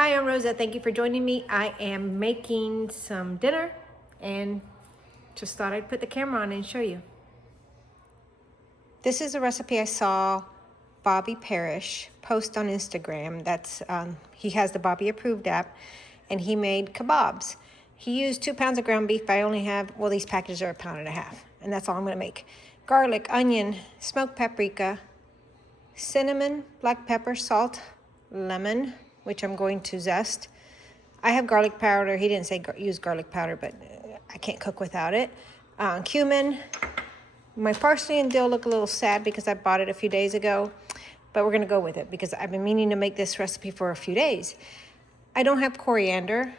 Hi, I'm Rosa. Thank you for joining me. I am making some dinner and just thought I'd put the camera on and show you. This is a recipe I saw Bobby Parrish post on Instagram. He has the Bobby approved app, and he made kebabs. He used 2 pounds of ground beef. I only have, well, these packages are 1.5 pounds, and that's all I'm gonna make. Garlic, onion, smoked paprika, cinnamon, black pepper, salt, lemon, which I'm going to zest. I have garlic powder. He didn't say use garlic powder, but I can't cook without it. Cumin. My parsley and dill look a little sad because I bought it a few days ago, but we're gonna go with it because I've been meaning to make this recipe for a few days. I don't have coriander,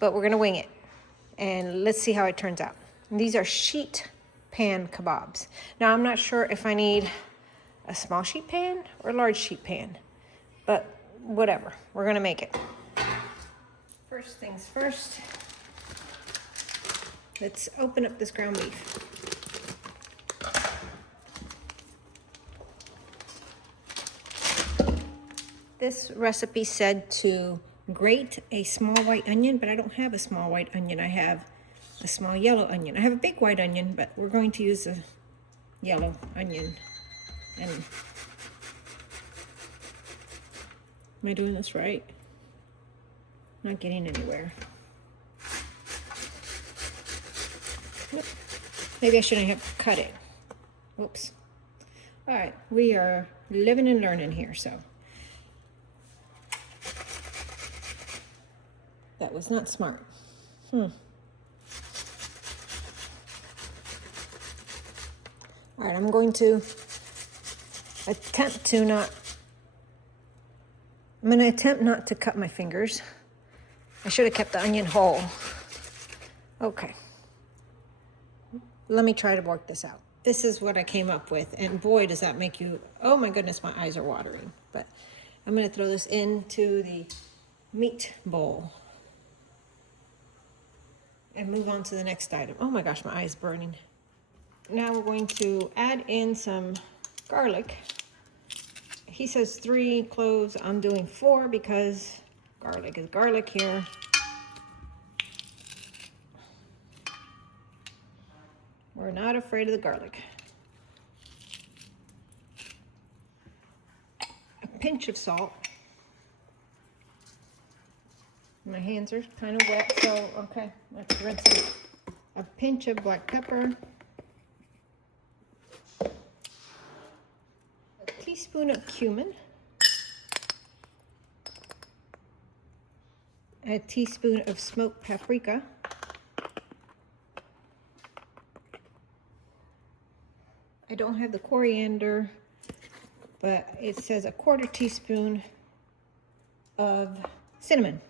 but we're gonna wing it. And let's see how it turns out. And these are sheet pan kebabs. Now I'm not sure if I need a small sheet pan or a large sheet pan, but whatever, we're gonna make it. First things first, let's open up this ground beef. This recipe said to grate a small white onion, but I don't have a small white onion. I have a small yellow onion. I have a big white onion, but we're going to use a yellow onion. And am I doing this right? Not getting anywhere. Nope. Maybe I shouldn't have cut it. Whoops. All right, we are living and learning here, so. That was not smart. All right, I'm going to attempt not to cut my fingers. I should have kept the onion whole. Okay. Let me try to work this out. This is what I came up with, and boy, does that make you, oh my goodness, my eyes are watering. But I'm gonna throw this into the meat bowl and move on to the next item. Oh my gosh, my eye is burning. Now we're going to add in some garlic. He says 3 cloves. I'm doing 4 because garlic is garlic here. We're not afraid of the garlic. A pinch of salt. My hands are kind of wet, so okay, let's rinse it. A pinch of black pepper. A teaspoon of cumin. A teaspoon of smoked paprika. I don't have the coriander, but it says a 1/4 teaspoon of cinnamon.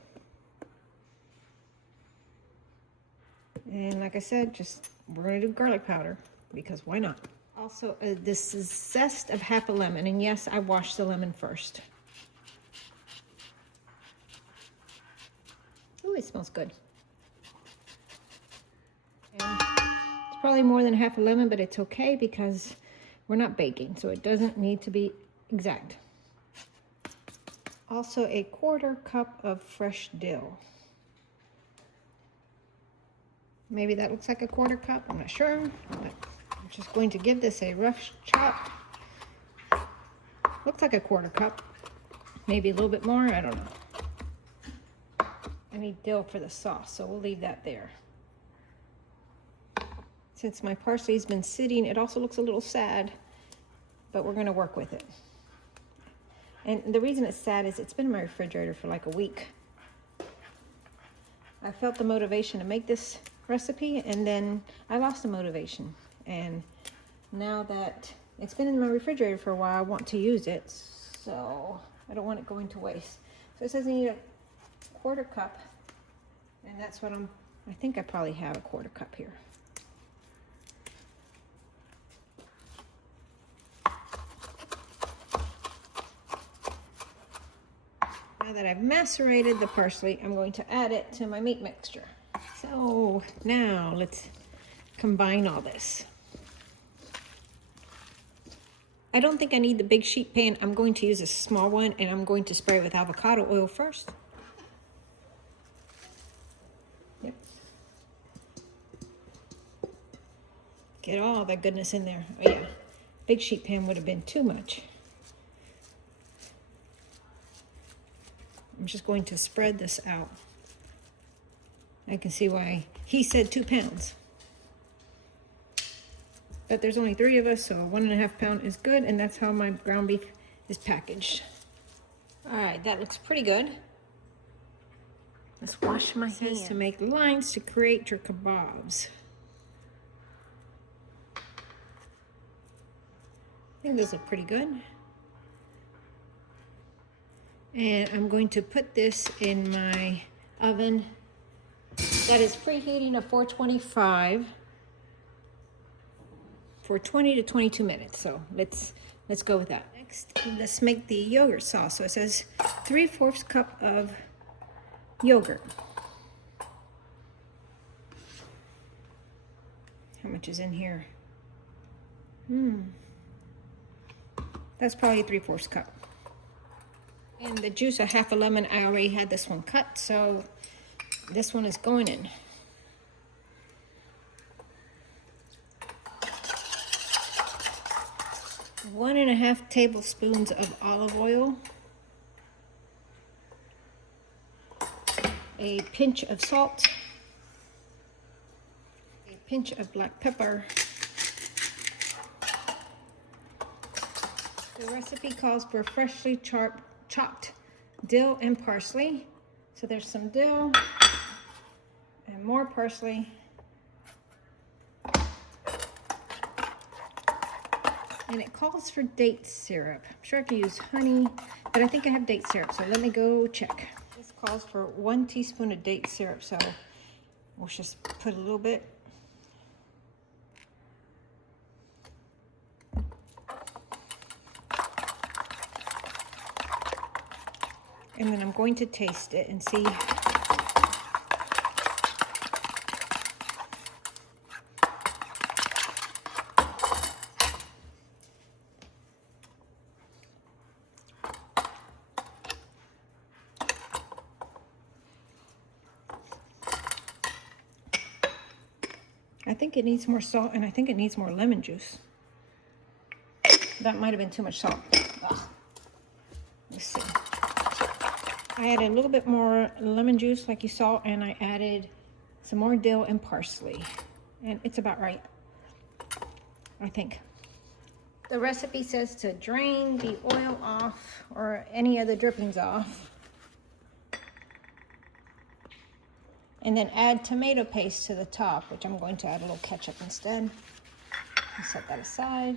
And like I said, we're gonna do garlic powder because why not? Also, this is zest of 1/2 lemon, and yes, I washed the lemon first. Ooh, it smells good. And it's probably more than 1/2 lemon, but it's okay because we're not baking, so it doesn't need to be exact. Also, a 1/4 cup of fresh dill. Maybe that looks like a 1/4 cup, I'm not sure, but I'm just going to give this a rough chop. Looks like a 1/4 cup, maybe a little bit more, I don't know. I need dill for the sauce, so we'll leave that there. Since my parsley's been sitting, it also looks a little sad, but we're gonna work with it. And the reason it's sad is it's been in my refrigerator for like a week. I felt the motivation to make this recipe, and then I lost the motivation. And now that it's been in my refrigerator for a while, I want to use it, so I don't want it going to waste. So it says I need a 1/4 cup, and that's what I think I probably have a 1/4 cup here. Now that I've macerated the parsley, I'm going to add it to my meat mixture. So now let's combine all this. I don't think I need the big sheet pan. I'm going to use a small one, and I'm going to spray it with avocado oil first. Yep. Get all that goodness in there. Oh yeah, big sheet pan would have been too much. I'm just going to spread this out. I can see why he said 2 pounds. But there's only 3 of us, so 1.5 pounds is good, and that's how my ground beef is packaged. All right, that looks pretty good. Let's wash my hands. It says to make lines to create your kebabs. I think those look pretty good. And I'm going to put this in my oven that is preheating to 425 for 20 to 22 minutes. So let's go with that. Next, let's make the yogurt sauce. So it says 3/4 cup of yogurt. How much is in here? That's probably a 3/4 cup. And the juice of half a lemon, I already had this one cut, so this one is going in. One and a half tablespoons of olive oil, a pinch of salt, a pinch of black pepper. The recipe calls for freshly chopped dill and parsley. So there's some dill and more parsley. And it calls for date syrup. I'm sure I could use honey, but I think I have date syrup, so let me go check. This calls for 1 teaspoon of date syrup, so we'll just put a little bit. And then I'm going to taste it and see. I think it needs more salt, and I think it needs more lemon juice. That might have been too much salt. Ugh. Let's see. I added a little bit more lemon juice like you saw, and I added some more dill and parsley. And it's about right, I think. The recipe says to drain the oil off or any of the drippings off. And then add tomato paste to the top, which I'm going to add a little ketchup instead. I'll set that aside.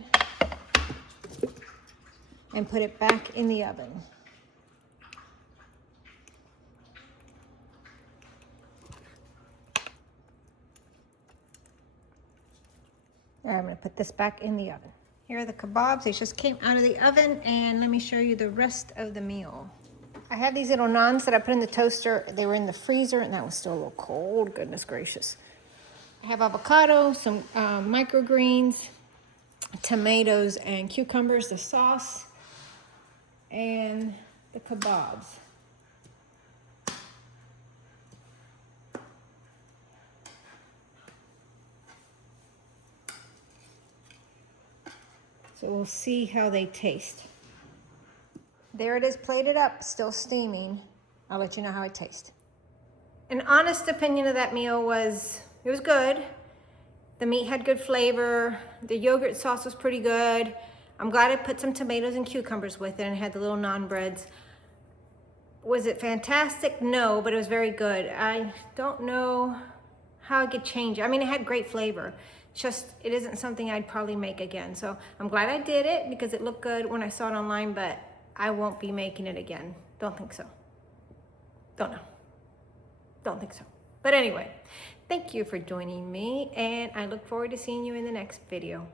And put it back in the oven. All right, I'm gonna put this back in the oven. Here are the kebabs. They just came out of the oven, and let me show you the rest of the meal. I have these little naans that I put in the toaster. They were in the freezer, and that was still a little cold. Goodness gracious. I have avocado, some microgreens, tomatoes and cucumbers, the sauce, and the kebabs. So we'll see how they taste. There it is, plated up, still steaming. I'll let you know how it tastes. An honest opinion of that meal was, it was good. The meat had good flavor. The yogurt sauce was pretty good. I'm glad I put some tomatoes and cucumbers with it and had the little naan breads. Was it fantastic? No, but it was very good. I don't know how I could change it. I mean, it had great flavor. Just, it isn't something I'd probably make again. So I'm glad I did it because it looked good when I saw it online, but I won't be making it again. Don't think so. Don't know. Don't think so. But anyway, thank you for joining me, and I look forward to seeing you in the next video.